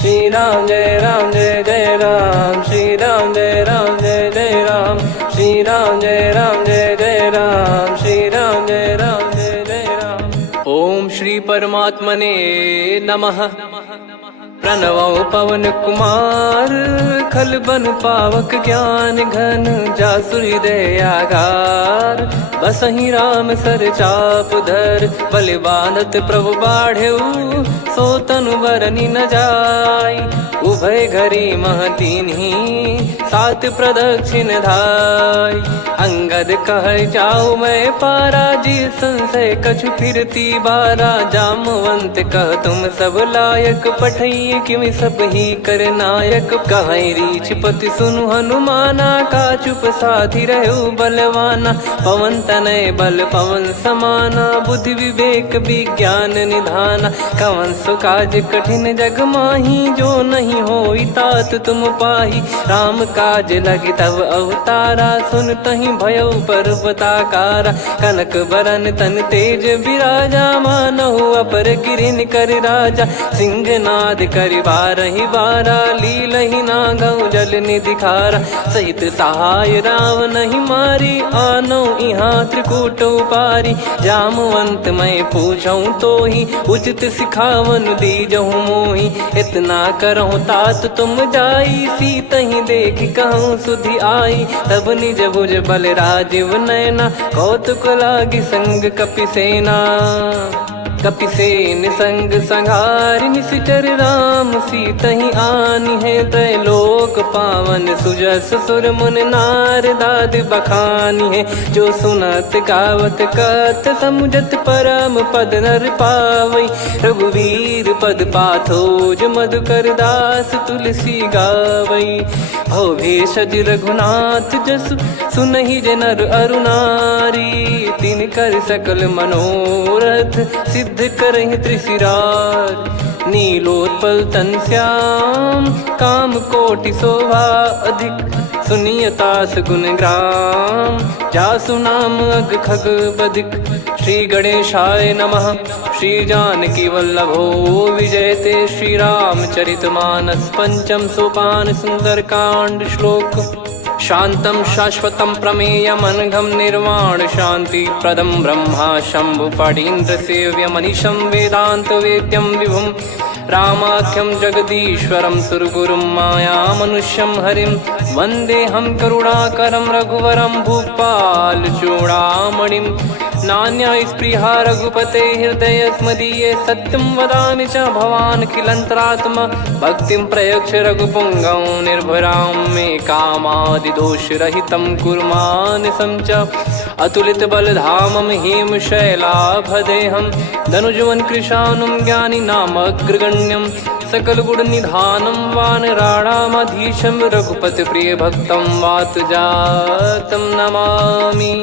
श्री राम जय जय राम, श्री राम जय जय राम, श्री राम जय जय राम, श्री राम जय जय राम। ओम श्री परमात्मने नमः। प्रणवो पवन कुमार, खल बन पावक ज्ञान घन, जासु हृदय आगार। बसहि राम सर चाप धर, बलि बांधत प्रभु बाढ़ेऊ, सो तनु बरनि न जाय। उभय घरी महतीन्ही, सात प्रदक्षिण धाय। अंगद कह जाऊ मैं पारा, जी संशय कछु फिरती बारा। जामवंत कह तुम सब लायक, पठई किमि सब ही कर नायक। कहीं रीछ पति सुनु हनुमाना, का चुप साधि रहु बलवाना। पवन तनय बल पवन समाना, बुद्धि विवेक विज्ञान निधाना। कवन सो काज कठिन जग माही, जो नहीं होई तात तुम पाही। राम काज लगी तब अवतारा, सुन तहि भयउ पर्वताकारा। कनक बरन तन तेज बिराजा, मानहु अपर गिरिन कर राजा। सिंहनाद करि बारहि बारा, लीलहि नागौ जल निधि खारा। सहित सहाय राम नहीं मारी, आनो इहाँ त्रिकूट उपारी। जामवंत मैं पूछऊँ तोहि, उचित सिखावन दीजहु मोहि। इतना करहु तात तुम जाई, सीतहि देख कहूँ सुधि आई। तब निज भुज बल राजीव नयना, कौतुक लागी संग कपिसेना। कपिसेन संग संघारि, निशिचर राम सीतहि आनी है। त्रैलोक पावन सुजस सुर मुन नार, दाद बखानी है। जो सुनत गावत कथ, समुझत परम पद नर पावई। रघुवीर पद पाथोज, मधुकर दास तुलसी गावई। भव भेषज रघुनाथ जसु, सुनहि जे नर अरु नारी। तिन कर सकल मनोरथ, सिद्ध करहि त्रिशिरार। नीलोत्पल तन श्याम, काम कोटि शोभा अधिक। सुनियतास गुण ग्राम, जासु नाम अग खग बदिक। श्री गणेशाय नमः। श्री जानकी वल्लभो विजयते, श्री रामचरित मानस। पंचम सोपान सुंदर कांड श्लोक। शांतं शाश्वतं प्रमेयमनघं, निर्वाण शांति प्रदं ब्रह्मा शंभु फणीन्द्र सेव्यमनिशं। वेदांत वेद्यं विभुं रामाख्यं जगदीश्वरं, सुरगुरुं माया मनुष्यं हरिं। वन्देऽहं करुणाकरं रघुवरं, भूपाल चूडामणिं। नान्या स्पृहा रघुपते हृदय स्मदीये, सत्यं वदामि च भवान् खिलन्तरात्मा। भक्तिं प्रयच्छ रघुपुङ्गं, निर्भरां मे कामादिदोषरहितं कुर्मानिसं च। अतुलित बलधामं हेमशैलाभदेहं, धनुजवन कृशानुं ज्ञानी नामग्रगण्यं। सकल गुण निधानं वानराणामधीशं, रघुपति प्रिय भक्तं वातजातं नमामि।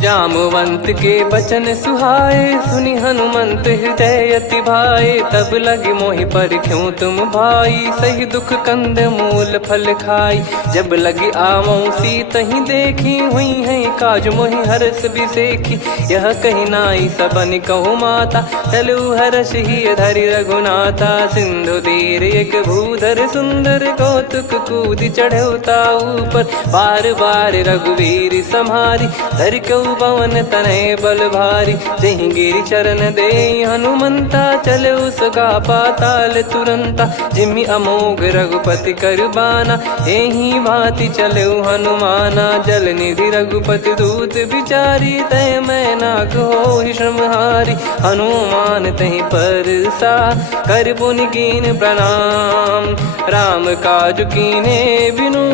जामवंत के बचन सुहाए, सुनि हनुमंत हृदय अति भाए। तब लगे मोहि पर क्यों तुम भाई, सही दुख कंद मूल फल खाई। जब लगे आवऊं सीतहि देखी, हुई है काज मोहि हरस बिसेखी। यह कही नाई सबन कहु माता, चलु हरष ही धरि रघुनाथा। सिंधु तीर एक भूधर सुंदर, कौतुक कूद चढ़ौता ऊपर। बार बार रघुवीर सम्हारी, धर कऊ पवन तनय बल भारी। जहि गिरि चरण दे हनुमंता, चले उसका पाताल तुरंता। जिमि अमोघ रघुपति कर बाना, एहि भांति चले हनुमाना। जल निधि रघुपति दूत बिचारी, तय मैं नाग होहि श्रमहारी। हनुमान तहि परसा, कर पुनि कीन प्रणाम। राम काज कीने बिनु,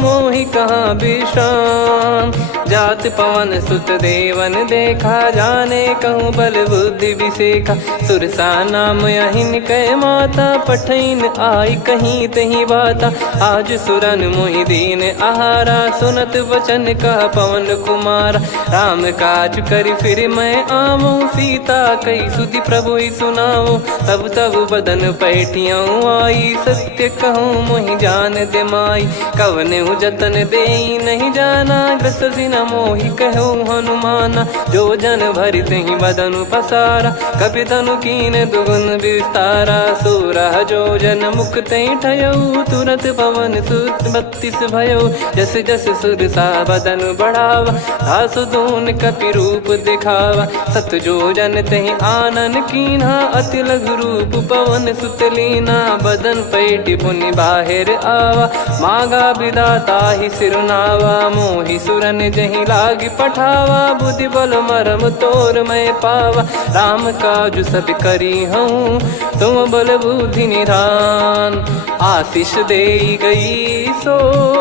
मोहि कहाँ विश्राम। जात पवन सुत देवन देखा, जाने कहूँ बल बुद्धि विसेखा। सुरसा नाम अहिन कै माता, पठैन आई कहीं तही बाता। आज सुरन मोहि दीन आहारा, सुनत वचन कह पवन कुमारा। राम काज करि फिर मैं आवऊं, सीता कई सुधि प्रभु ही सुनाओ। तब तब बदन पैठियाँ आई, सत्य कहूँ मोहि जान दे माई। कवने जतन दे नहीं जाना, ग्रसि न मोहि कहो हनुमाना। जो जन भरि तेहि बदनु पसारा, कपि तनु कीन दुगुन विस्तारा। सोरह जो जन मुख तेहि ठयऊ, तुरत पवन सुत 32 भयऊ। जस जस सुरसा बदन बढ़ावा, आसु दून कपि रूप दिखावा। सत जो जन तेहि आनन कीन्हा, अति लघु रूप पवन सुत लीना। बदन पैटि पुनि बाहिर आवा, मागा विधाता ही सिरुनावा। मोहि सुरन जहि लागी पठावा, बुद्धि बल मरम तोर मैं पावा। राम काजु सब करी हूँ, तुम बल बुद्धि निधान। आशीष देई गई सो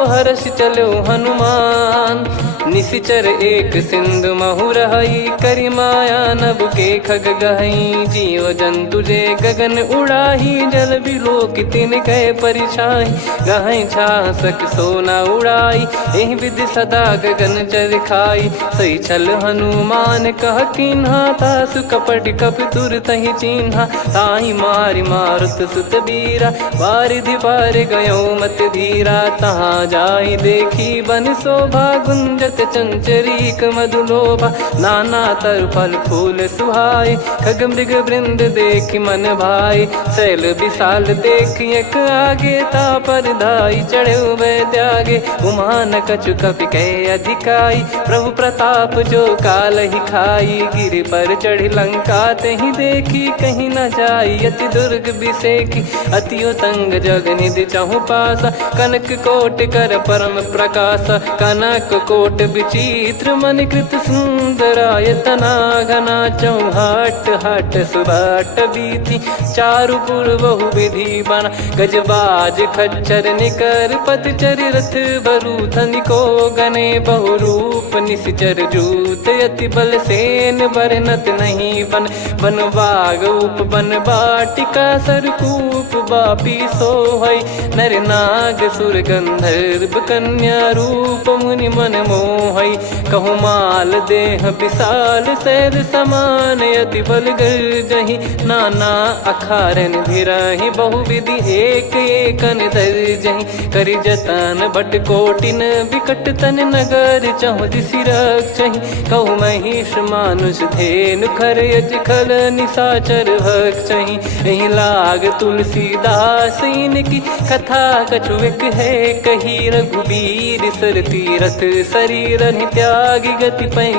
हर्ष चलो हनुमान। निशिचर एक सिंधु महु रहई, करी माया नभ के खग गहई। जीव जंतु जे गगन उड़ाही, जल बिलोक तिन कह परिछाई। गहई छासक सोना उड़ाई, एहि विधि सदा गगन चर खाई। सही छल हनुमान कह कीन्हा, तासु कपट कप तुर तहि चिन्हा। ताहि मारि मारुत सुत बीरा, वारिधि पार गयो मत धीरा। तहाँ जाई देखी बन शोभा, गुंजत चंचरीक मधुलोभा। नाना तर फल फूल सुहाए, खग मृग वृंद देख मन भाई। शैल विशाल देख एक आगे, तापर धाई चढ़े वै त्यागे। उमान कछु कपि कह अधिकाई, प्रभु प्रताप जो काल ही खाई। गिर पर चढ़ी लंका तेहि देखी, कहीं न जाई अति दुर्ग बिसेकी। अति उतंग जग निधि चहु पासा, कनक कोट कर परम प्रकाश। कनक कोट विचित्र मन कृत सुंदरायतना। घना चौहाट हाट सुबाट बीती, चारु पुर बहु विधि बना। गजबाज खच्चर निकर पतचर, रथ बरु धनिको गने। बहु रूप निशिचर जूत, अति बल सेन बरनत नहीं बन। बन बाग उप बन बाटिका, सरकूप बापी सोहई। नर नाग सुर गंधर्व कन्या, रूप मुनि मन मोहई। कहु माल देह विशाल, शैल समान अति बल गर्जहि। नाना अखारन भिरहि, बहु विधि एक एकन दर्जहि। करि जतन बट कोटिन, बिकट तन नगर चहु दिसि रक्षहि। कहु महिष मानुष धेनु, खर यज खल निशाचर भक्षहि। एहि लाग तुलसीदास इनकी, कथा कछु एक है कही। रघुबीर सर तीरथ शरीर, त्यागी गति पै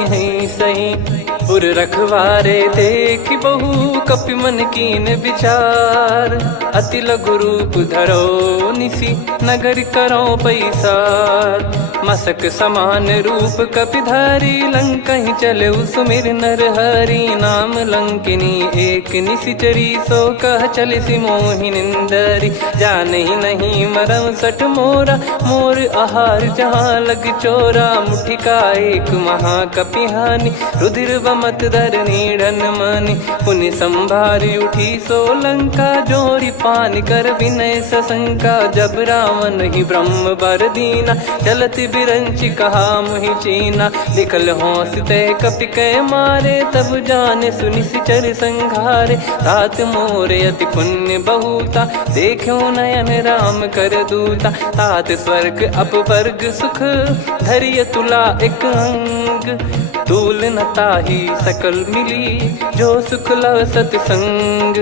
सही। पुर रखवारे देख बहु, कपि मन कीन विचार। अति लघु रूप धरो निसी, नगर करो पैसार। मसक समान रूप कपि धारी, लंकहि चले सुमिर नर हरि। नाम लंकिनी एक निशिचरी, सो कह चलिसि मोहि निंदरी। जानहि नहीं मरम सठ मोरा, मोर आहार जहाँ लग चोरा। मुठिका एक महाकपिहानि, रुधिर बमत धरनी ढन मानि। पुनि संभारी उठी सो लंका, जोरी पान कर विनय सशंका। जब रावण ही ब्रह्म बर दीना, चलत बिरंचि कहा मुहि चीना। लिखल होंस ते कपि कै मारे, तब जाने सुनि सिचर संघारे। तात मोरे अति पुण्य बहुता, देखो नयन राम कर दूता। तात स्वर्ग अपवर्ग सुख, धरिय तुला एक अंग। तूल न ताहि सकल मिली, जो सुख लव सतसंग।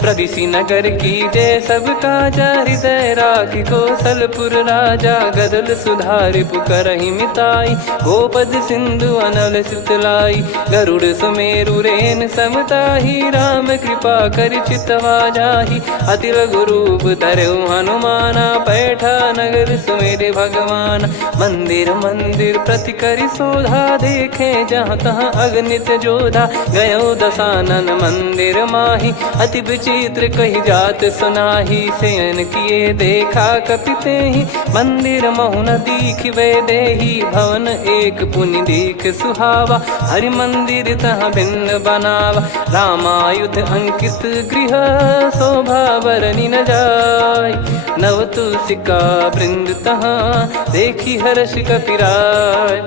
प्रविशि नगर की जय सब काजा, हृदय राखि कौशलपुर राजा। गदल सुधारि पुकरहि मिताई, गोपद सिंधु अनल सितलाई। गरुड़ सुमेरु रेन समताहि, राम कृपा करि चितवा जाहि। अति लघु रूप धरऊ हनुमाना, पैठा नगर सुमेरे भगवान। मंदिर मंदिर प्रति करि शोधा, देखे जहाँ तहाँ अगणित जोधा। गयो दशानन मंदिर माही, अति विचित्र कही जात सुनाही। शयन किए देखा कपि तेहि, मंदिर महु न दीख वे देही। भवन एक पुनि दीख सुहावा, हरि मंदिर तहाँ भिन्न बनावा। रामायुध अंकित गृह, शोभा बरनि न जाय। नव तुलसी का वृंद तहाँ, देखी हर्ष कपिराय।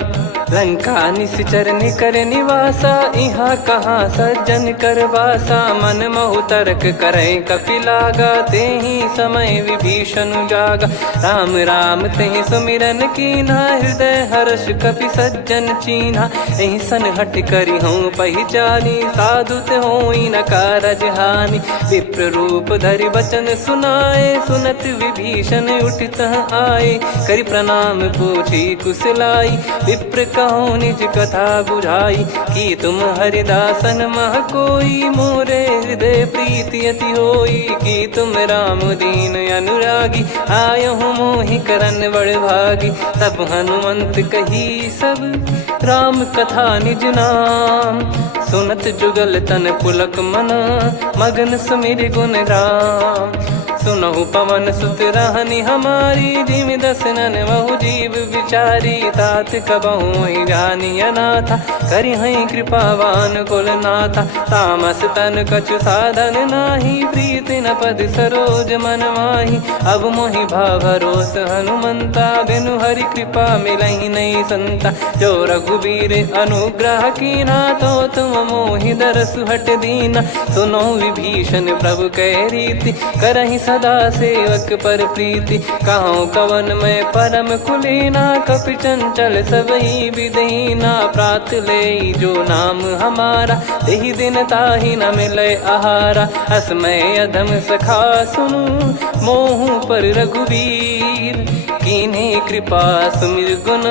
लंका निश्चर निकर निवासा, इहाँ कहाँ सज्जन कर वासा। मन महु तर्क करे कपिलागा, तेहि समय विभीषण जागा। राम राम तेहि सुमिरन कीन्हा, हृदय हर्ष कपि सज्जन चीन्हा। एहि सन हट करि हूँ पहिचानी, साधु ते होई न कारज हानि। विप्र रूप धरि वचन सुनाए, सुनत विभीषण उठित आए। करि प्रणाम पूछी कुशलाई, विप्र कहो निज कथा बुझाई। कि तुम हरिदासन मह कोई, मोरे हृदय प्रीति अति होई। कि तुम राम दीन अनुरागी, आयहु मोहि करन बड़ भागी। तब हनुमंत कही सब राम कथा निज नाम, सुनत जुगल तन पुलक मना, मगन सुमिर गुण राम। सुनहु पवन सुत रहनी हमारी, जिमि दसनन महु जीव विचारी। तात कबहु ही जानी अनाथा, करि हई कृपावान कुल नाथा। तामस तन कछु साधन नाही, प्रीति न पद सरोज मन माही। अब मोहि भाव भरोस हनुमंता, बिनु हरि कृपा मिलहि नहीं संता। जो रघुबीर अनुग्रह कीन्हा, तो तुम मोहि दरसु हट दीना। सुनो विभीषण प्रभु कह रीति, करहि सदा सेवक पर प्रीति। कहूँ कवन में परम कुलीना, कपि चंचल सबही विदहीना। प्रात ले जो नाम हमारा, तेहि दिन ताहि न मिले आहारा। असमय अधम सखा सुनु, मोहु पर रघुवीर। कीन्ही कृपा सुमिर गुण,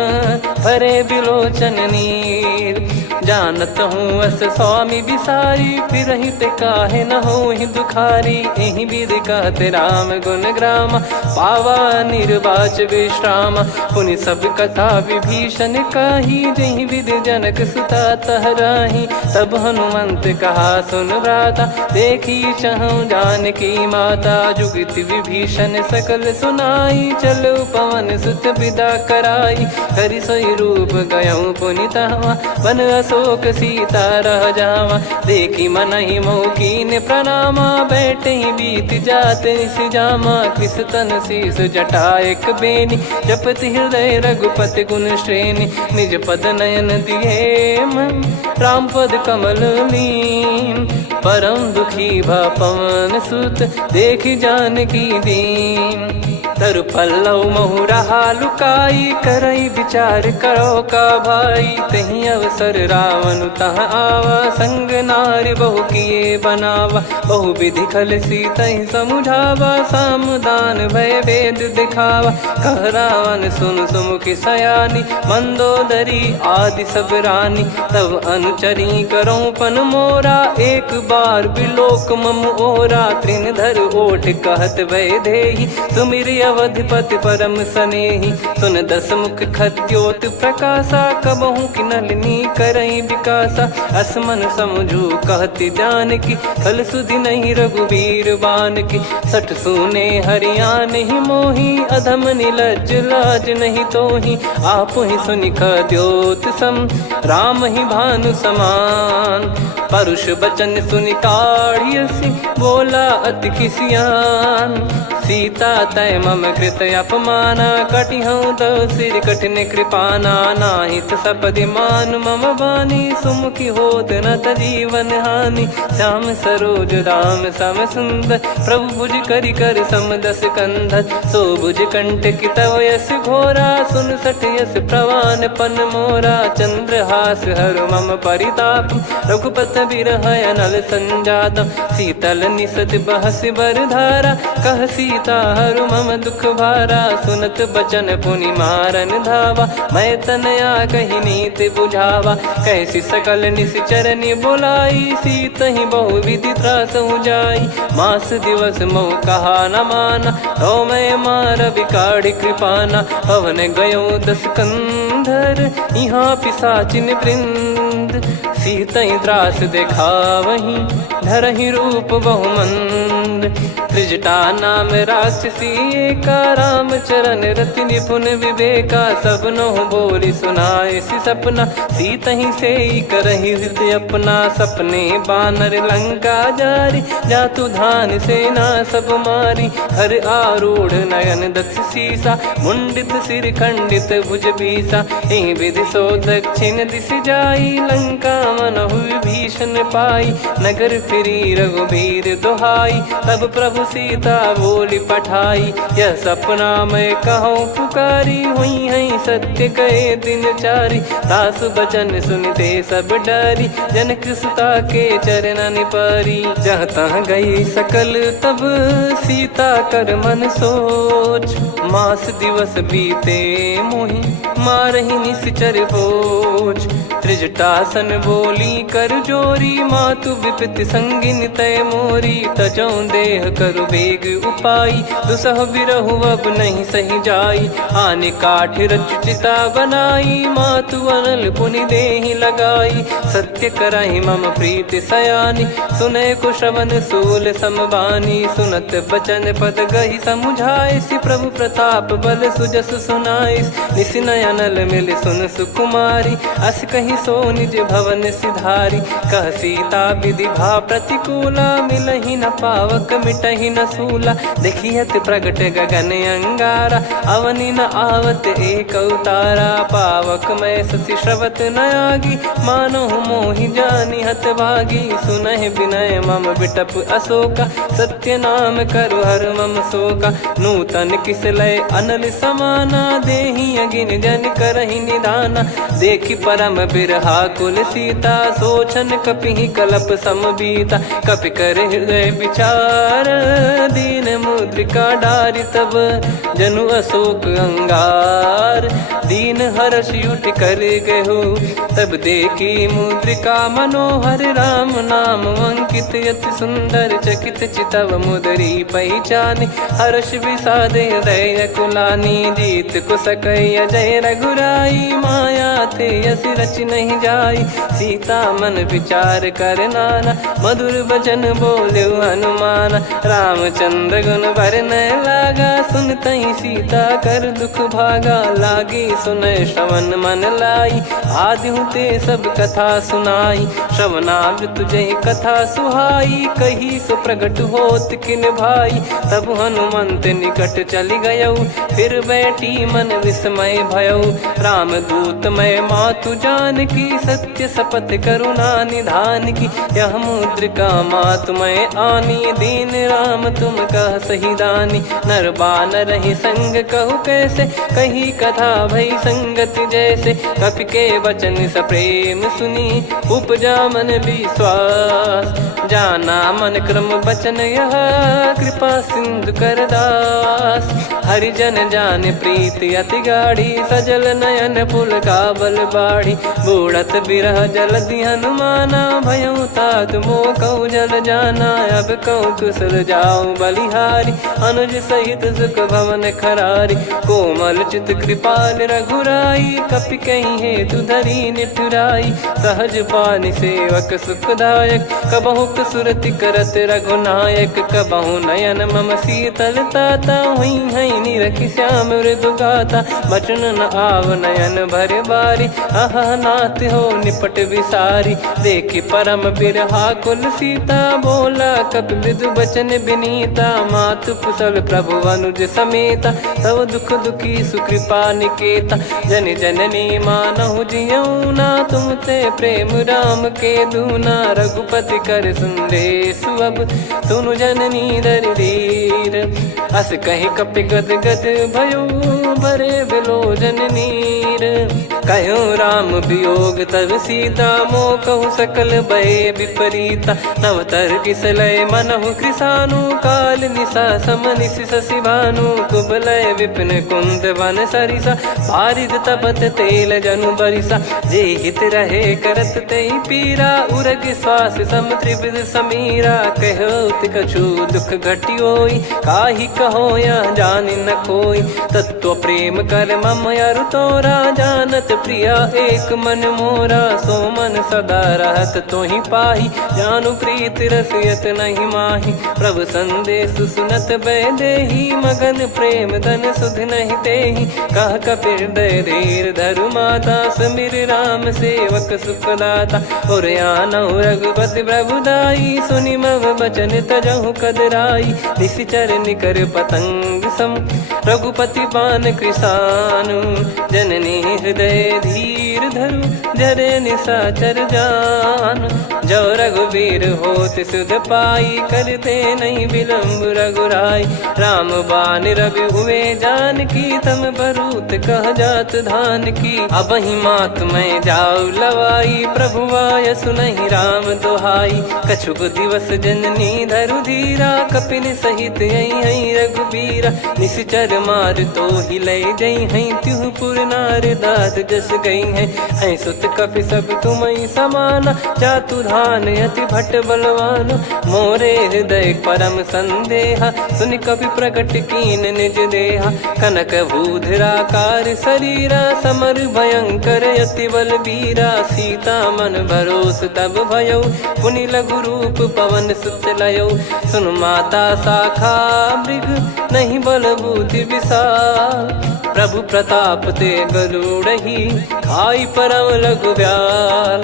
भरे बिलोचन नीर। जानत हूँ अस स्वामी बिसारी, फिरहि ते काहे न होहि दुखारी। एहि विधि कहते राम गुण ग्राम, पावा निर्वाच विश्राम। पुनि सब कथा विभीषण काही, जहि विधि जनक सुता तहराही। तब हनुमंत कहा सुन भ्राता, देखी चहु जानकी माता। जुगति विभीषण सकल सुनाई, चलो पवन सुत विदा कराई। करि सोई रूप गयऊँ पुनि तहवा, वन अशोक सीता रह जावा। देखी मनहि मोह कीन्ह प्रणामा, बैठे ही बीत जात निस जामा। कृस तन शीस जटा एक बेनी, जपति हृदय रघुपति गुण श्रेणी। निज पद नयन दिए मन, राम पद कमल लीन। परम दुखी भा पवन सुत, देखि जानकी दीन। तरु पल्लव महु रहा लुकाई, करई विचार करो का भाई। तहि अवसर रावण तह आवा, संग नारी बहु किए बनावा। बहु विधि खल सीतहि समुझावा, सामदान भय वेद दिखावा। कह रावण सुन सुमुखि सयानी, मंदोदरी आदि सब रानी। तब अनुचरी करो पन मोरा, एक बार बिलोक मम ओरा। तृण धर ओठ कहत भय देहि, सुमिर अवधिपति परम सनेहि। सुन दस मुख खद्योत प्रकाशा, कबहु कि नलिनी करई विकासा। असमन समझू कहति जानकी, खल सुधि नहीं रघुवीर बानकी। सठ सुने हरियाण ही मोही, अधम निलज्ज लाज नहीं तोही। आप ही सुनि खद्योत सम, राम ही भानु समान। परुष बचन सुनि काढ़ियसि, बोला अति किसियान। सीता तय मम कृत अपमाना, कटिहऊँ तव सिर कठिन कृपाना। नाहित सपदि मान मम बानी, सुमुखी होत न जीवन हानि। श्याम सरोज राम सम सुंदर, प्रभु भुज करि कर सम दस कंधर। सो भुज कंठ की तव यस घोरा, सुन सठ यस प्रवान पन मोरा। चंद्रहास हर मम परिताप, रघुपत बिरह अनल संजातम। शीतल निसत बहस बर धारा, कह सीता हरु मम दुख भारा। सुनत बचन पुनि मारन धावा, मैं तनया कही नीति बुझावा। कैसी सकल निश्चरनि बुलाई, सीतहि बहु विधि त्रासहु जाई। मास दिवस मोह कहा न माना, तो मैं मार बिकाढ़ि कृपाना। पवन गयो दस कंधर, यहाँ पिशाचिन वृंद। मंद, सीतई त्रास देखावहीं धरहि रूप बहुमंद। त्रिजटा नाम राक्षसी एका, राम चरण रति निपुण विवेका। सबनो बोली सुनाए सि सपना, सीतहि से करहि हृद अपना। सपने बानर लंका जारी, जातु धान सेना सब मारी। हर आरूढ़ नयन दक्ष सीसा, मुंडित सिर खंडित भुज बीसा। एहि विधि सो दक्षिण दिश जाई, लंका मनहु विभीषण पाई। नगर फिरी रघुबीर दुहाई, तब प्रभु सीता बोली पठाई। यह सपना मैं कहूँ पुकारी, हुई है सत्य कहे दिन चारी। दास बचन सुनते सब डरी, जनक सुता के चरण परी। जहाँ तहाँ गई सकल तब सीता कर मन सोच। मास दिवस बीते मोहि मारहि निश्चर बोझ। त्रिजटासन बोली कर जोरी, मातु विपत्ति संगिन तय मोरी। तजौ देह करु बेग उपाई, दुसह बिरहु अब नहीं सही जाई। आने काठ रचिता बनाई, मातु अनल पुनि देहि लगाई। सत्य करहि मम प्रीति सयानी, सुनय को श्रवण सूल समबानी। सुनत बचन पद गहि समुझाए, सि प्रभु प्रताप बल सुजस सुनाइस। निस नयनल मिल सुन सुकुमारी, अस कहि सो निज भवन सिधारी। कह सीता विधि भा प्रतिकूला, मिलहि न पावक मिटहि न सूला। देखियत प्रगट गगन अंगारा, अवनि न आवत एक अवतारा। पावक मैं शशि श्रवत न आगी, मानो मोहि जानि हत भागी। सुनहि विनय मम बिटप अशोका, सत्य नाम करु हर मम शोका। नूतन किस लय अनल समाना, देहि अगिन जन करहि निदाना। देखि परम बिरहा कुल सीता, सोचन कपिहि कलप समबीता। कपि कर हृदय विचार, दीन मुद्रिका डारि तब जनु अशोक अंगार। दीन हर्ष उठ कर गहु, तब देखी मुद्रिका मनोहर। राम नाम अंकित अति सुंदर, चकित चितव मुदरी पहचान। हर्ष विषाद हृदय कुलानी, जीत को सकय जय रघुराई। माया थे यस रच नहीं जाई, सीता मन विचार कर नाना। मधुर बचन बोले हनुमान, रामचंद्र गुण बरनै लागा। सुनतहि सीता कर दुख भागा, लागी सुनय श्रवण मन लाई। आदि ते सब कथा सुनाई, श्रवणामृत जय कथा सुहाई। कही सो प्रगट होत किन भाई, तब हनुमंत निकट चली गयौ। फिर बैठी मन विस्मय भयौ, राम दूत मैं मातु जानकी। सत्य शपथ करुणा निधान की, यह मुद्रिका मातु मैं आनी। दीन राम तुम कह सही दानी, नर बानर ही संग कहु कैसे। कही कथा भई संगति जैसे, कपि के वचन सप्रेम सुनी। उपजा मन विश्वास, जाना मन क्रम बचन यह। कृपा सिंधु कर दास, हरिजन जान प्रीति अति गाढ़ी। सजल नयन पुल का बल बाढ़ी, बूढ़त बिरह जल दी हनुमाना। भयउ तात मोह कहु जल जाना, अब कहु कुशल जाऊं बलिहारी। अनुज सहित सुख भवन खरारी, कोमल चित कृपाल रघुराई। कपि कहीं हेतु धरी निठुराई, सहज पानि सेवक सुखदायक। कबहु सुरति करत रघुनायक, कबहु नयन मम शीतल ताता। हुई है निरखि श्याम मृदु गाता, बचन न आव नयन भर बारी। आहा नाथ हो निपट विसारी, देखि परम बिरहा कुल सीता। बोला कपि मृदु बचन बिनीता, मातु कुशल प्रभु अनुज समेता। तव दुख दुखी सुकृपा निकेता, जन जननी मानहु जियऊ ना। तुम ते प्रेम राम के दूना, रघुपति कर संदेश अब सुनु जननी दर धीर। अस कहि कपि गद गद भयो, भरे बिलोचन नीर। कहो राम वियोग तब सीता, मोह कहु सकल भय विपरीता। नवतर किसलय मनहु कृसानु, काल निशा समनिशि शशि भानु। कुबलय विपिन कुंद वन सरिसा, पारिद तपत तेल जनु बरिसा। जे हित रहे करत तेहि पीरा, उरग श्वास सम त्रिविध समीरा। कहो कछु दुख घटियोई, काहि कहो या जान न कोई। तत्व प्रेम कर मम अरु तोरा, जानत प्रिया एक मन मोरा। सो मन सदा रहत तो ही पाही, जानु प्रीत रसियत नहीं माही। प्रभु संदेश सुनत बैदेही, मगन प्रेम धन सुध नहीं तेही। कह कपिर दय धीर धरु माता, समिर राम सेवक सुखदाता। और आनौ रघुपति प्रभुदाई, सुनि मव बचन तजहु कदराई। निशिचर निकर पतंग सम, रघुपति पान कृसानु। जननी हृदय धीर धरु, जरे निशाचर जान। जो रघुवीर होत सुध पाई, करते नहीं विलम्ब रघुराई। राम बान रवि हुए जानकी, तम बरूत कह जात धान की। अब ही मात मैं जाऊ लवाई, प्रभु आय सुनहि राम दोहाई। कछुक दिवस जननी धरु धीरा, कपिन सहित यही रघुबीरा। निशिचर मार तो ही ले जई हैं, त्युह पुर नार दाद जस गई हैं। सुत कपि सब तुमहि समाना, जातु धान अति भट बलवान। मोरे हृदय परम संदेहा, सुनि कपि प्रकट कीन निज देहा। कनक भूधराकार शरीरा, समर भयंकर अति बलबीरा। सीता मन भरोस तब भयउ, पुनि लघु रूप पवन सुत लयउ। सुन माता शाखा मृग, नहीं बल बुद्धि विशाल। प्रभु प्रताप ते गरुड़ही, खाई परम लघु ब्याल।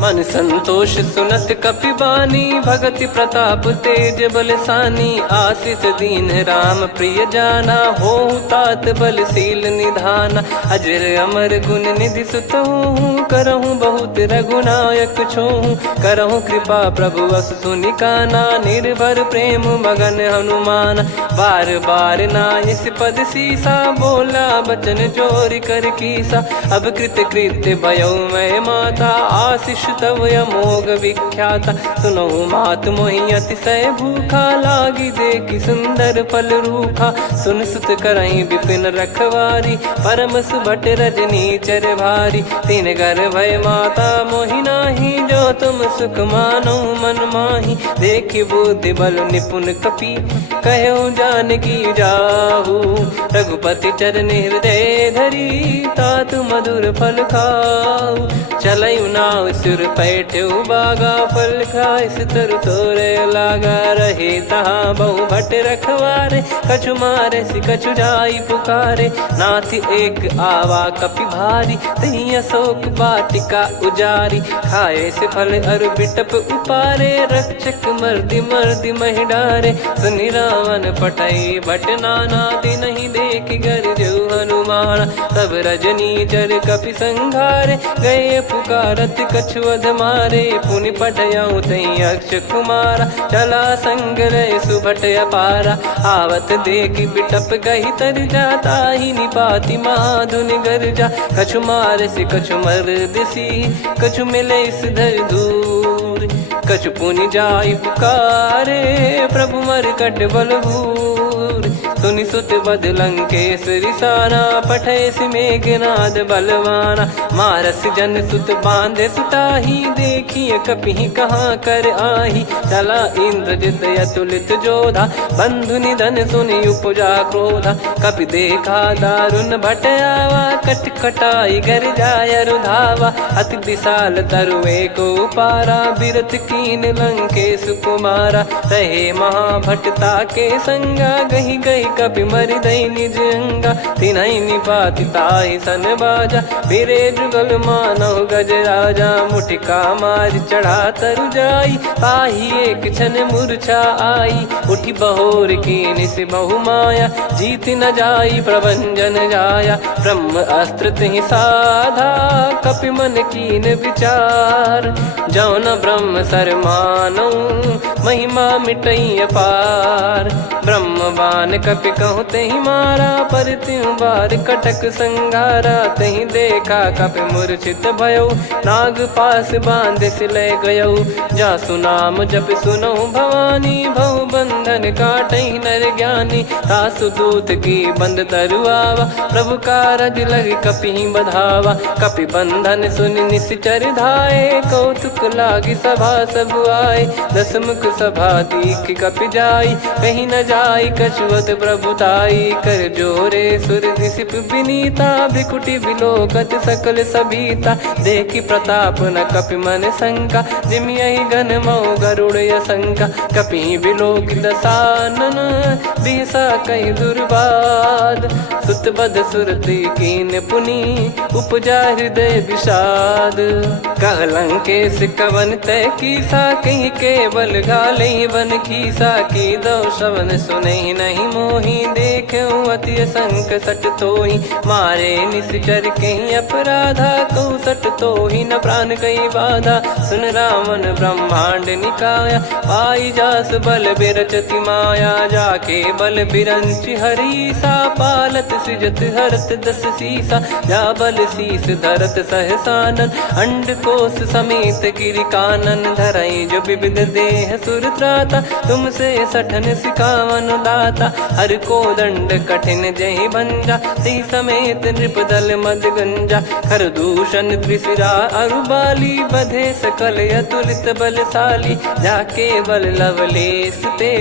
मन संतोष सुनत कपि बानी, भगति प्रताप तेज बलसानी। आशीष दीन राम प्रिय जाना, होहु तात बलशील निधाना। अजर अमर गुण निधि सुतहु, करहु बहुत रघुनायक छोहु। करहु कृपा प्रभु अस सुनि काना, निर्भर प्रेम मगन हनुमान। बार बार नायस पद सीसा, बोला बचन चोरी कर कीसा। अब कृत कृत्य भयउ मैं माता, आशीष तव अमोघ विख्याता। सुनहु मात मोहि अतिशय भूखा, लागी देखि सुंदर फल रूखा। सुन सुत करहि विपिन रखवारी, परम सुभट रजनी चर भारी। तीन घर भय माता मोहि नाही, जो तुम सुख मानो मन माही। देखि बुद्धि बल निपुण कपि, कहु जानकी जाहु। रघुपति चरण हृदय धरी, तात मधुर फल खाऊ। चलयु नाव सुर पैठ्यु बागा, फल खाइस तरु तोरे लागा। रहे तहाँ बहु भट रखवारे, कछु मारे सि कछु जाई पुकारे। नाथ एक आवा कपि भारी, तही अशोक वाटिका उजारी। खाए से फल अरु बिटप उपारे, रक्षक मर्दि मर्दि महि डारे। सुनि रावण पटई भट नाना, तिनहि देखि गरजउ हनुमान। तब रजनी चर कपि संघारे, गए पुकारत कछु अध मारे। पुनि पठयउ तई अक्ष कुमारा, चला संग रहे सुभट अपारा। आवत देखि बिटप गही तर जाता, ही निपाति महाधुनि गर्जा। कछु मार से कछु मर्दिसी, कछु मिले इस धर दूर। कछु पुनि जाई पुकारे, प्रभु मरकट बलभूर। सुनि सुत बद लंकेश्वरी साना, पठय मेघनाद बलवाना। मारस जन सुत बांधे सुताही, देखिए कपि कहाँ कर आही। चला इंद्रजित अतुलित जोधा, बंधु निधन सुनि उपजा क्रोधा। कपि देखा दारुण भट आवा, कट कटाई गर जाय रुधावा। अति विशाल तरुए को पारा, बिरत कीन लंकेश कुमारा। रहे महाभटता के संगा, गही गही कपि मरि दई निज अंगा। तिन्हि निपाति ताहि सन बाजा, फिरे जुगल मानव गज राजा। मुटिका मार चढ़ा तरु जाई, ताहि एक क्षण मूर्छा आई। उठि बहोर कीन से बहु माया, जीत न जाई प्रभंजन जाया। ब्रह्म अस्त्र तिहि साधा, कपि मन कीन विचार। जौ न ब्रह्म सर मानौ, महिमा मिटई अपार। ब्रह्म बान कपि कहु तहि मारा, पर त्यों बार कटक संगारा। तहि देखा कपि मूर्छित भयउ, नाग पास बांध सिले गयउ। जासु नाम जप सुनहु भवानी, भव बंधन काटहि नर ज्ञानी। तासु दूत की बंद तरुआवा, प्रभु कारज लग कपि बधावा। कपि बंधन सुनि निश्चर धाये, कौतुक लागी सभा सब आए। दस मुख सभा दीख कपि जाई, कहीं न जाई कछुवत प्रभुताई। कर जोरे सुर दिसिप विनीता, भ्रिकुटि बिलोकत सकल सबीता। देखि प्रताप न कपि मन शंका, जिमियहि गन मऊ गरुड़ असंका। कपि बिलोक दसानन, बिहसा कहि दुर्वाद। सुत बध सुरति कीन पुनि, उपजा हृदय विषाद। कहलंकेश कवन तय कीसा, कहीं केवल गाले बन खीसा। की दो श्रवण सुने नहीं मोही, देखे अति संक सट तोही। मारे निश्चर कहीं अपराधा, कहूँ सट तोही न प्राण कहीं बाधा। सुन रावण ब्रह्मांड निकाया, पाई जास बल बिरचति माया। जाके बल बिरंच हरीसा, पालत सृजत हरत दस सीसा। जा बल शीस धरत सहसानन, अंड कोश समेत गिरि कानन। धरई जो विविध देह सुर त्राता, तुमसे सठन सिखावन दाता। हर को दंड कठिन जहि भंजा, ती समेत नृप दल मद गंजा। खर दूषण त्रिशिरा अरुबाली, बधे सकल अतुलित बलशाली। जाके बल लवलेश ते,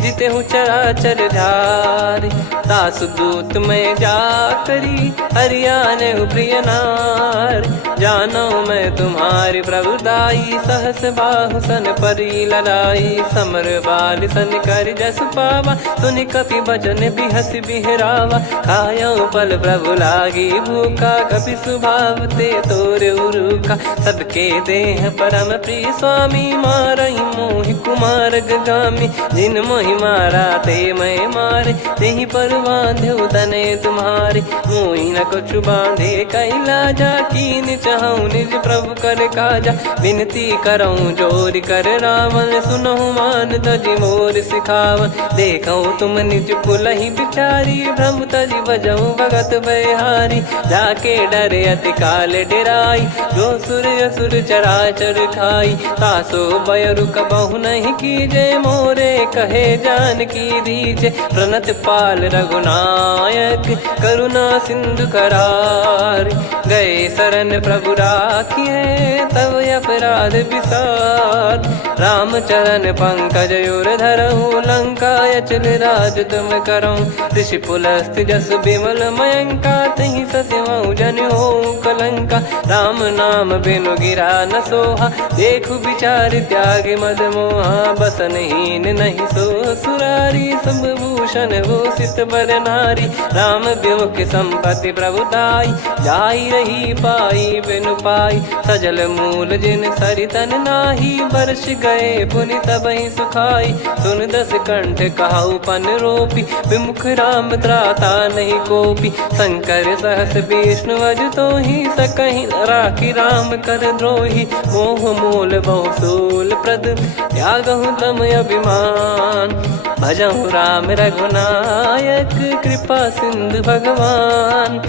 जिते हूँ चराचर धारी। दास दूत में जा करी, हरियाने प्रिय नार। जानो मैं तुम्हारी प्रभुताई, सहस बाहु सन परी लड़ाई। समर बाल सन कर जस पावा, सुनि कपि भजन बिहस बिहरावा। खायो पल प्रभु लागी भूखा, कपि स्वभाव ते तोर उरुखा। सबके देह परम प्रिय स्वामी, मारई मोहि कुमार गगामी। जिन मोहि मारा ते मैं मारे, तेहि पर बांधो तने तुम्हारे। मोहि न कुछ बांधे कैलाजा, कीन चाहूँ निज प्रभु कर काजा। विनती करऊँ जोर कर रावण, सुनहु मान तजि मोर सिखावन। देखऊँ तुम निज पुलहि बिचारी, भ्रम तजि बजऊँ भगत बहारी। जाके डरे अति काल डेराई, जो सुर असुर चराचर खाई। तासो बयरु कबहु नहीं कीजे, मोरे कहे जान की दीजे। प्रणत पाल रघुनायक, करुणा सिंधु करार। गए शरण प्रभु राखिए, तब अपराध विसार। राम चरण पंकज उर धरऊँ, लंका अचल राज तुम करऊँ। ऋषि पुलस्त जस विमल मयंका, तहि सत्यमऊ जन हो कलंका। राम नाम बिनु गिरा न सोहा, देखु विचार त्याग मद मोहा। बसनहीन नहीं सो सुरारी, सब भूषण भूषित बर नारी। राम विमुख संपत्ति प्रभुताई, जाई रही पाई बिनु पाई। सजल मूल जिन सरितन नाही, वर्ष गए पुनि तबहि सुखाई। सुन दस कंठ कहाऊ पन रोपी, विमुख राम त्राता नहीं कोपी। शंकर सहस विष्णु अज तोहि, सकहि न राखी राम कर द्रोही। मोह मूल बहु सूल प्रद, त्यागहु तम अभिमान। भजहु राम रघुनायक, कृपा सिंधु भगवान।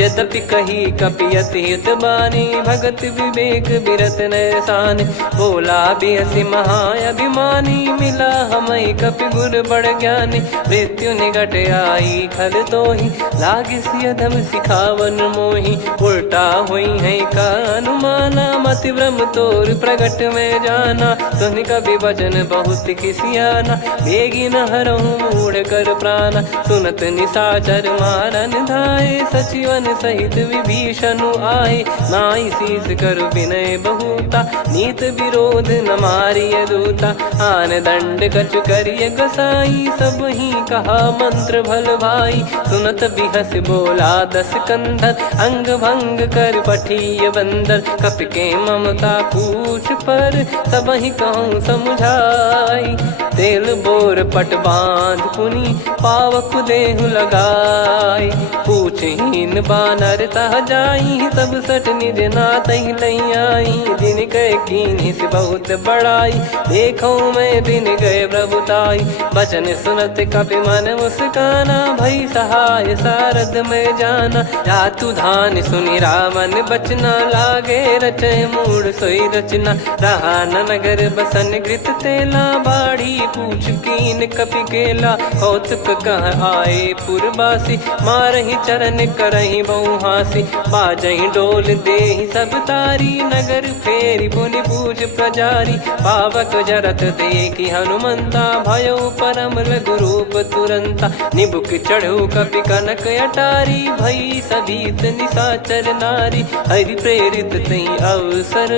यद्यपि कही कपियति हित बानी, भगत विवेक बिरत नैसान। बोला बिहसि महाअभिमानी, मिला हमई कपि गुर बड़ ज्ञानी। मृत्यु निकट आई खल तोहि, लागिसि अधम सिखावन मोहि। उल्टा हुई है का अनुमाना, मति भ्रम तोर प्रगट में जाना। सुन कवि वचन बहुत खिसियाना, बेगी न हरहु मूढ़ कर प्राणा। सुनत निशाचर मारन धाये, सचिवन सहित विभीषणु आए। नाई शीस कर विनय बहुता, नीत विरोध न मारिय दूता। आन दंड कछु करिय गसाई, सब ही कहा मंत्र भल भाई। सुनत बिहस बोला दस कंधर, अंग भंग कर पठिय बंदर। कपि के ममता पूछ पर, सब ही कहूँ समुझाई। तेल बोर पट बांध पुनि, पावक देहु लगाई। पूछहीन बानर तह जाई, सब सट निज नातहि लई आई। दिन गए कीन्ही से बहुत बड़ाई, देखो मैं दिन गए प्रभुताई। बचन सुनत कपि मन मुस्काना, भई सहाय सारद में जाना। जातु धान सुनि रावण बचना, लागे रचय मूढ़ सोई रचना। रहा न नगर बसन घृत तेला, बाढ़ी पूछ कीन कपि केला कौतुक कह आए पुरबासी मारही चरण करही बहु हासी बाजही डोल देहि सब तारी नगर फेरी पुनि पूज प्रजारी पावक जरत देखी हनुमंता भयो परम लघु रूप तुरंता निबुक चढ़ू कपि कनक अटारी भई सभीत निशाचर नारी हरि प्रेरित तई अवसर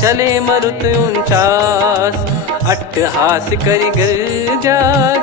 चले मरुत 49 अट्टहास करि गिरजा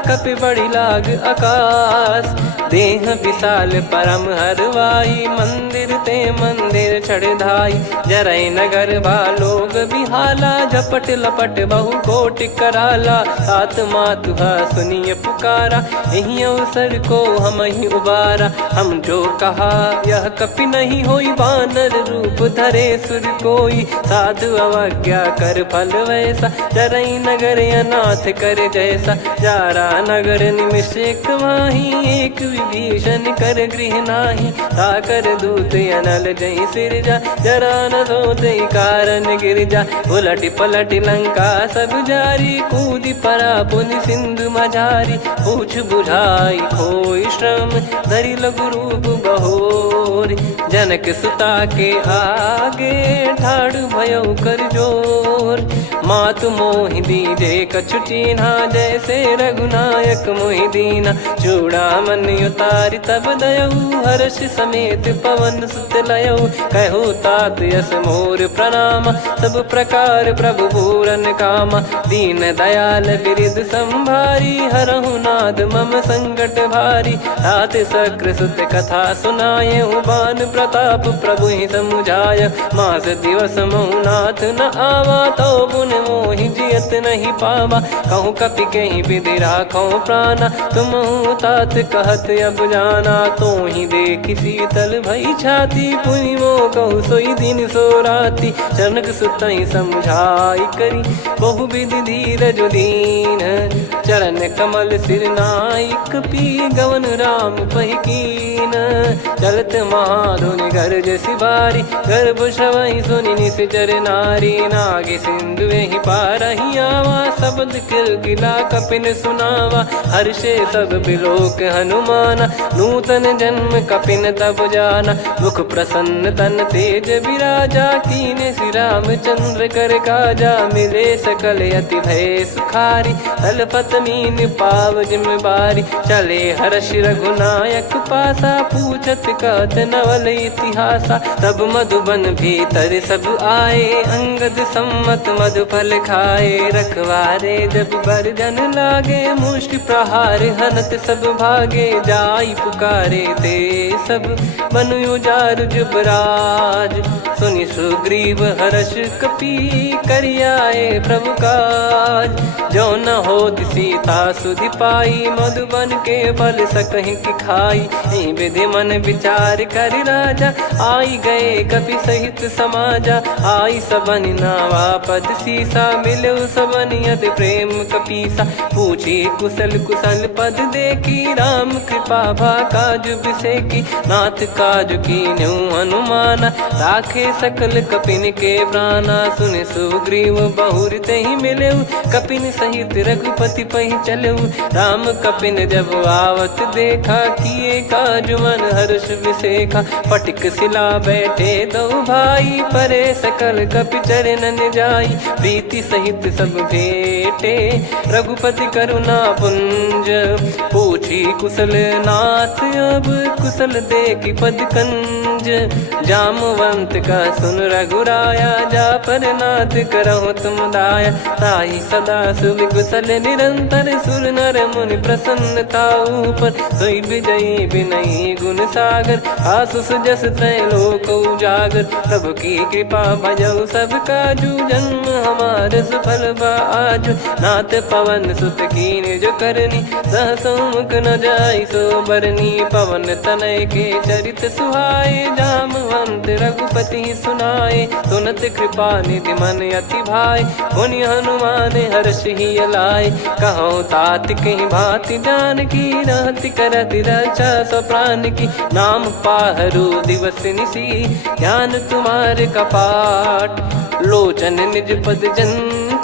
कपि बड़ी लाग आकाश देह विशाल परम हरवाई मंदिर ते मंदिर चढ़ाई जरई नगर बालोग बिहाला झपट लपट बहु कोट कराला सात मातुहा सुनिय पुकारा यही अवसर को हम ही उबारा हम जो कहा यह कपि नहीं होई बानर रूप धरे सुर कोई साधु अवज्ञा कर फल वैसा जरई नगर अनाथ कर जैसा जारा नगर निमिष एक माही एक विभीषण कर गृह नाही ताकर दूत अनल जय सिरजा जरा न सोते कारण गिरजा उलट पलट लंका सब जारी कूदी परा पुनि सिंधु मझारी पूछ बुझाई खोई श्रम धरि लघु रूप बहोरी जनक सुता के आगे ठाड़ भयो कर जोर मातु मोहि दीजे कछु चीन्हा जैसे रघुनायक मोहि दीना चूड़ामन उतारि तब दयऊ हर्ष समेत पवन सुत लयऊ कहु तात यस मोर प्रणाम सब प्रकार प्रभु पूरन कामा दीन दयाल बिरिद संभारी हरहु नाद मम संकट भारी तात सक्र सुत कथा सुनाये बान प्रताप प्रभु ही समुझाय मास दिवस महु नाथ न आवा तो पुन मोहि जियत नहीं पावा कहूँ कपि कहीं विधि राखो प्राणा तुम तात कहत अब जाना तो ही देख शीतल भई छाती पुनि मो कहु सोई दिन सो राती जनक सुतई समझाई करी बहु विधि धीरज दीन चरण कमल सिर नाइक पी गवन राम पहिकीन चलत महाधुनि गर्ज सिबारी गर्भ श्रवहि सुनि निश्चर नारी नागे सिंधु ही पारही आवा शब्द किलकिला कपिन सुनावा हर्षे सब बिलोक हनुमाना नूतन जन्म कपिन तब जाना मुख प्रसन्न तन तेज विराजा कीने श्री रामचंद्र कर काजा मिले सकल अति भय सुखारी तलपत मीन पाव जिम्मेवारी चले हर्ष रघुनायक पासा पूछत कहत नवल इतिहासा तब मधुबन भीतर सब आए अंगद सम्मत मधुफल खाए रखवारे जब बरजन लागे मुष्टि प्रहार हनत सब भागे जाई पुकारे ते सब मनु उजार जुबराज सुनि सुग्रीव हर्ष कपि करियाए प्रभु काज जो न हो सीता सुधि पाई मधुबन के फल सकहि की खाई विधि मन विचार कर राजा आई गए कपि सहित समाजा आई सबन नावा पद सीसा मिलो सबनियत प्रेम कपीसा पूछी कुशल कुशल पद देखी राम कृपा भा काज बिसेकी नाथ काज की न्यू हनुमाना राखे सकल कपिन के प्राणा सुन सुग्रीव बहुर ते ही मिले कपिन सहित रघुपति पहि चले राम कपिन जब आवत देखा किए काज मन हर्ष विसेखा पटिक सिला बैठे दो भाई परे सकल कपि चरणन जाई प्रीति सहित सब भेटे रघुपति करुणा पुंज पूछी कुशल नाथ अब कुशल देखी पद कंज जामवंत का सुन रघुराया जा पर नाथ करहु तुम दाया ताई सदा सुभि कुशल निरंतर सुर नर मुनि प्रसन्नता ऊपर सोई विजयी विनयी गुण सागर आसु सुजस त्रैलोक उजागर प्रभु की कृपा भजऊ सब काजू जन्म हमार सफल बाजू नाथ पवन सुत कीन जो करनी सहसो मुख न जाई सो बरनी पवन तनय के चरित सुहाए जामवंत रघुपति सुनाए सुनत कृपा निधि मन अति भाई पुनि हनुमान हर्ष ही लाए कहो तात कहीं भांति जान की रहति करति रक्षा सो प्राण की नाम पाहरू दिवस निसी ध्यान तुम्हारे कपाट लोचन निज पद जन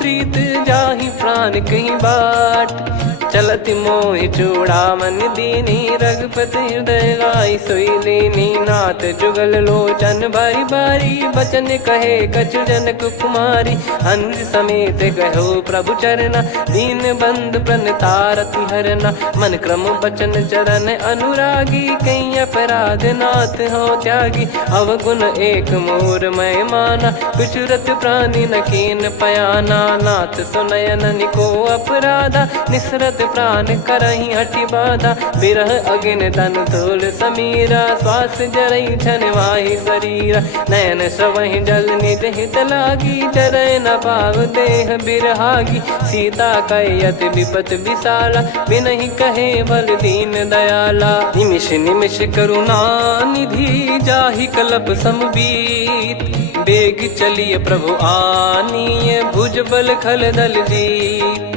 प्रीत जाहि प्राण कहीं बाट। चलत मोहि चूड़ामन दीनी रघुपति हृदय लाई सोई लीनी। नाथ जुगल लोचन बारी बारी बचन कहे कछु जनक कुमारी। हंस समेत गहो प्रभु चरना दीन बंद प्रणतारति हरना। मन क्रम बचन चरण अनुरागी कहीं अपराध नाथ हो त्यागी। अवगुण एक मोर मैं माना विचुरत प्राणी न कीन पयाना। नाथ सुनयन निको अपराधा निसरत प्राण करही हटि बाधा। बिरह अगिन तन तोल समीरा श्वास जरई छन वाहि शरीरा। नयन सवहि जल निज हित लागी चरय न पाव देह बिरहागी। सीता कयत विपत विशाला बिनहि कहे बल दीन दयाला। निमिष निमिष करुणा निधि जाहि कलप समबीत। बेग चलिए प्रभु आनीय भुज बल खल दल जीत।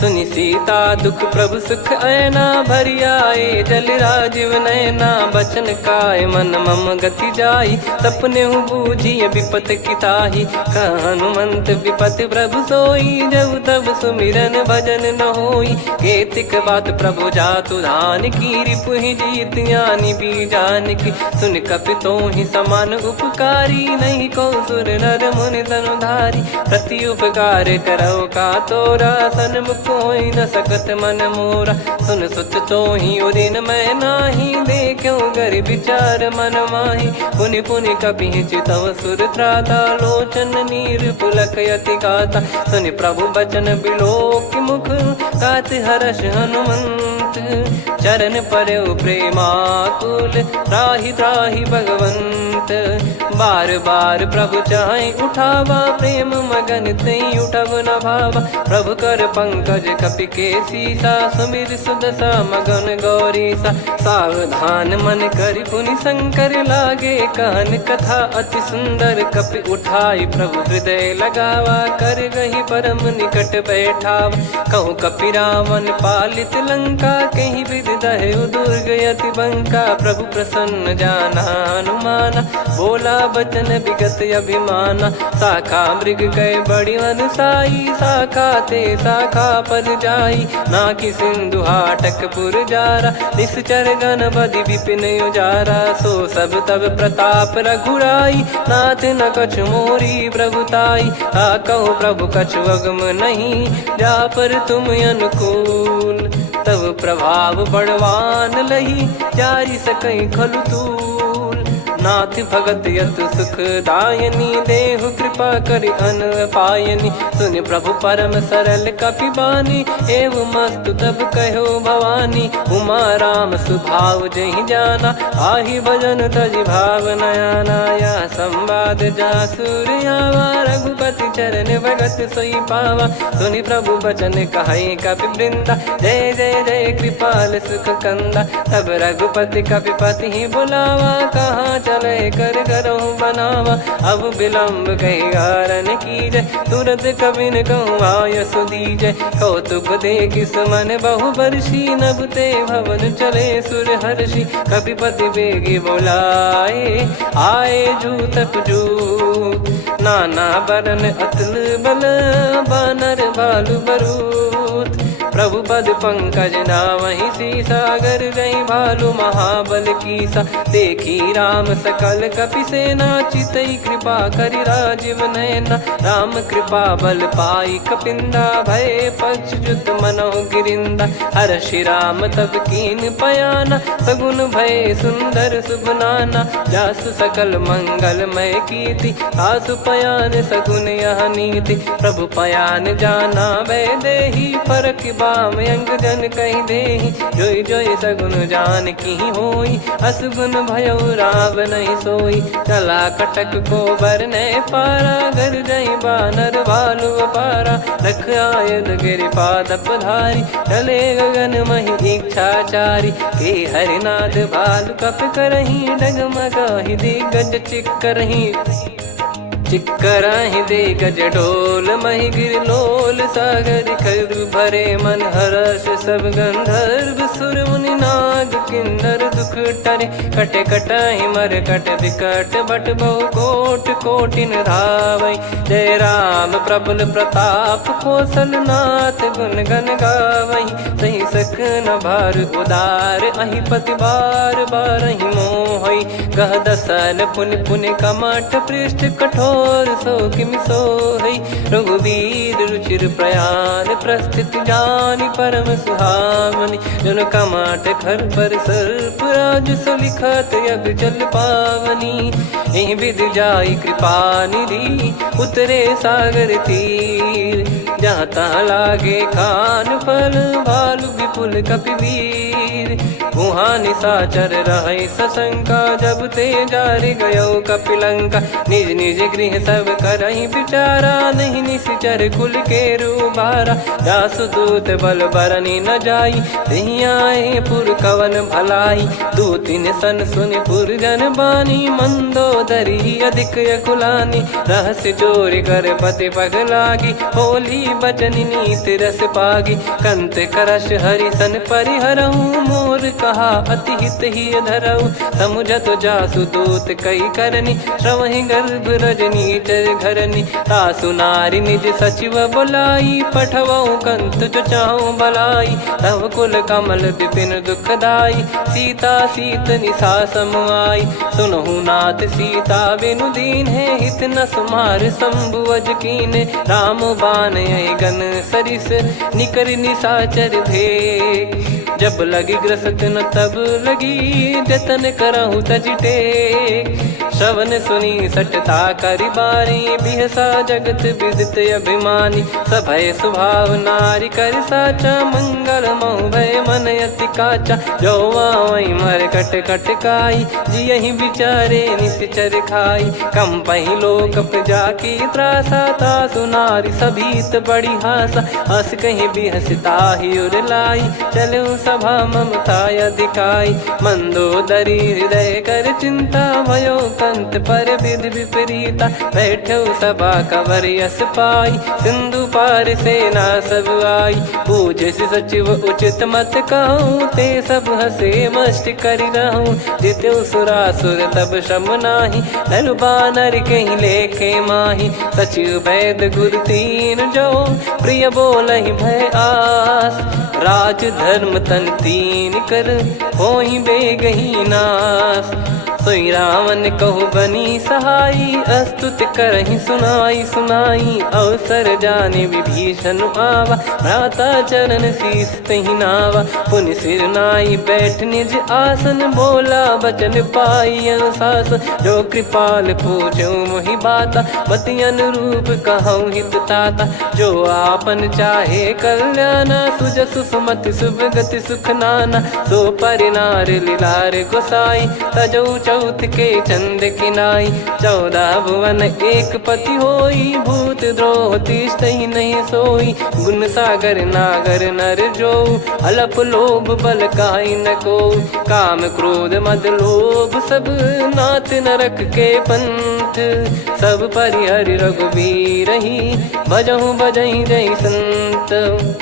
सुनि सीता दुख प्रभु सुख ऐना भरि आए जल राजीव नैना। बचन काय मन मम गति जाई सपने बूझी विपत किताही। हनुमंत विपत प्रभु सोई जब तब सुमिरन भजन न होई। केतिक बात प्रभु जातु धान की रिपुहि जीत ज्ञानी बीजान की। सुन कपितो ही समान उपकारी नहीं को सुर नर मुनि तनुधारी। प्रति उपकार करो का तोरा सन्मुख कोई न सकत मन मोरा। सुन सुत तो ही उदिन मैं नाही देखो गर विचार मन माही। पुनि पुनि कपि चितव सुर त्राता लोचन नीर पुलक यति गाता। सुनि प्रभु बचन बिलोक मुख गात हर्ष हनुमंत। चरण परयो प्रेमाकुल त्राहि त्राहि भगवंत। बार बार प्रभु चाहि उठावा प्रेम मगन तई उठब न भावा। प्रभु कर पंकज कपि के सीसा सुमिर सुदशा मगन गौरीसा। सावधान मन करि पुनि शंकर लागे कहन कथा अति सुंदर। कपि उठाई प्रभु हृदय लगावा कर गही परम निकट बैठावा। कहूँ कपि रावण पालित लंका कहीं विधि दहु दुर्ग यति बंका। प्रभु प्रसन्न जाना हनुमाना बोला बचन विगत अभिमाना। शाखा मृग गए बड़ी अनुसाई शाखा ते शाखा पर जाई। ना कि सिंधु हाटक पुर जारा निश्चर गण बदि विपिन उजारा। सो सब तब प्रताप रघुराई नाथ न कछु मोरी प्रभुताई। कहूँ प्रभु कछु अगम नहीं जा पर तुम अनुकूल। तब प्रभाव बड़वान लही जारी सकई खलु तूल। नाथ भगत यत सुख दायनी देहु कृपा करि अन पायनी। सुन प्रभु परम सरल कपि बानी एवं मस्तु तब कहो भवानी। उमा राम सुभाव जहि जाना आहि भजन तजि भाव नयाना। या संवाद जासुर आवा रघुपति चरण भगत सोई पावा। सुनि प्रभु बचन कहै कपि वृंदा जय जय जय कृपाल सुख कंदा। तब रघुपति कपि पति बुलावा कहाँ चले कर करहु बनावा। अब विलम्ब कही कारण कीजय तुरत कबिन कहूँ आयस दीजय। कौतुक देख सुमन बहु बरसी नभ ते भवन चले सुर हर्षि। कपिपति बेगी बोलाए आए जूतक जूत। नाना बरन अतुल बल बानर बालु बरूत। प्रभु पद पंकज नावहि सीसागर गई भालु महाबल कीसा। देखी राम सकल कपि सेना चितई कृपा करि राजीव नयना। राम कृपा बल पाई कपिंदा भय पक्ष जुत मनो गिरिंदा। हर्षि राम तब कीन पयाना सगुन भय सुंदर शुभ नाना। जासु सकल मंगलमय कीर्ति आसु पयान सगुन यह नीति। प्रभु पयान जाना वै देहि फरक बाम अंग जन कहीं देहि। जोई जोई सगुन जान की होई असगुन भयो राव नहीं सोई। चला कटक को बरने पारा घर जई बानर भालु पारा। रख आयद गिरि पाद पधारी चले गगन मही इच्छाचारी। के हरिनाथ भालु कप करही डगमगाहि दिग्गज चिक्करही। चिक्कराहि दे गज डोल महि गिर लोल सागर खर भरे मन हर्ष सब गंधर्व सुर मुनि नार। माग किन्नर दुख टरे। कटे कटहि मर कट विकट बट बहु कोट कोटिन धावै। जय राम प्रबल प्रताप कौशल नाथ गुण गण गावै। सही सक न भार उदार अहि पति बार बारहि मोहै। गह दसल पुन पुन कमठ पृष्ठ कठोर सो किमि सोहै। रघुवीर रुचिर प्रयाण प्रस्थित जानि परम सुहावनि। जन कमठ खर पर सर्प राज सलिखत यग जल पावनी। एहि विधि जाई कृपा निधि उतरे सागर तीर। जहाँ तहाँ लागे खान फल भालु विपुल कपिवीर। वहाँ निशाचर रहै सशंका जब ते जारि गयो कपिलंका। निज निज गृह सब करहि विचारा नहीं निश्चर कुल के रूबारा। जासु दूत बल बरनि न जाई तेहि आए पुर कवन भलाई। दूतिन सन सुनि पुर जन बानी मंदोदरी अधिक यकुलानी। रहस्य चोरी कर पति पग लागी होली बचन नीत रस पागी। कंत करश हरिसन परिहरहु मोर कहा अति हित ही धरऊ। समुझत जासु दूत कई करनी श्रवहि गर्भ रजनी चर घरनी। तासु नारी निज सचिव बुलाई पठवऊ कंत जो चाहूं बलाई। तव कुल कमल विपिन दुखदाई सीता सीत निशा समाई। सुनहु नाथ सीता बिनु दीन है हित न सुमार शंभु अज कीने। राम बाण गन सरिस निकर निशाचर भेग। जब लगी ग्रसत न तब लगी जतन करहु तज टेक। श्रवण सुनी सटता करि बारी बिहसा जगत विदित अभिमानी। सभय स्वभाव नारी कर साचा मंगल महु भय मन अति काचा। जो आवै मर कट कट काई जियहि विचारे निश्चर खाई। कम पहि लोक जाकी त्रासा तासु नारी सभीत बड़ी हासा। हस कहीं बिहसता ही उर लाई चलऊ सभा ममता अधिकाई। मंदोदरी हृदय कर चिंता भयो कंत पर विधि विपरीता। बैठो सभा कवर यस पाई सिंधु पार सेना सब आई। पूज्य सचिव उचित मत कहूँ ते सब हसे मष्ट करि रहूँ। जित्यु सुरासुर तब श्रम नाही नर बानर कहीं लेखे माही। सचिव वैद गुरु तीन जो प्रिय बोलहि भय आस। राज धर्म तन तीन कर होई बेगही नास। सोई रावण कहु बनी सहाई अस्तुत करहि सुनाई सुनाई। अवसर जाने विभीषण आवा भ्राता चरण शीस तहि नावा। पुनि सिर नाई बैठ निज आसन बोला बचन पाई अनुशासन। जो कृपाल पूछो मोहि बाता मति अनुरूप कहूँ हित ताता। जो आपन चाहे कल्याणा सुजसु सुमति सुभगति सुख नाना। सो परिनार लीलार गोसाई तजौ चौथ के चंद किनाई। 14 भुवन एक पति होई भूत द्रोह तिष्ठहि नहीं सोई। गुण सागर नागर नर जो अलप लोभ बल काई न को। काम क्रोध मद लोभ सब नाथ नरक के पंथ। सब परिहरि रघुबीर ही भजहु भजहि जय संत।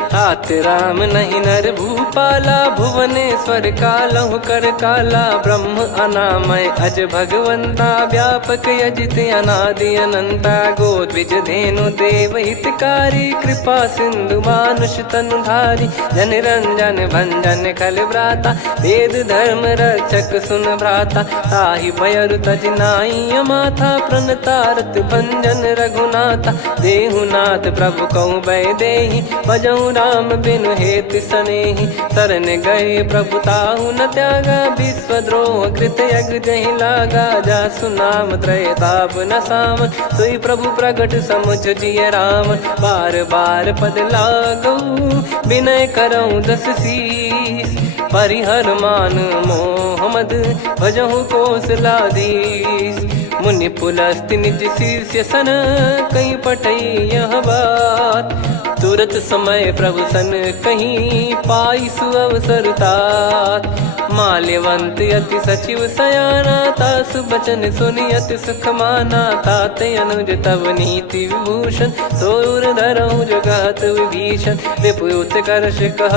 तात राम नहीं नर भूपाला भुवनेश्वर कालहु कर काला। ब्रह्म अनामय अज भगवंता व्यापक यजित अनादि अनंता। गोद्विज धेनु देव हितकारी कृपा सिंधु मानुष तनुधारी। जन रंजन भंजन खल भ्राता वेद धर्म रक्षक सुन भ्राता। ताहि भयरु तज नाई माथा प्रणतारत भंजन रघुनाथा। देहुनाथ प्रभु कहु भय देहि भजहु राम बिनु हेतु सनेहि। शरण गए प्रभु ताहु न त्यागा विश्वद्रोह कृत यज्ञ जहि लागा। जासु नाम त्रय ताप न सावन सोई प्रभु प्रगट समुझ जिय राम। बार बार पद लागऊ विनय करऊँ 10 शीस। परिहर मान मोह मद भजहु कौशलाधीश। मुनि पुलस्त्य निज शिष्य सन कहीं पठई यह बात। तुरत समय प्रभु सन कहीं पाई सुअवसर तात। माल्यवंत अति सचिव सयाना तासु बचन सुनि अति सुख माना। ताते अनुज तव नीति विभूषण सोर धरऊ जगत विभीषण। विपुत करश कह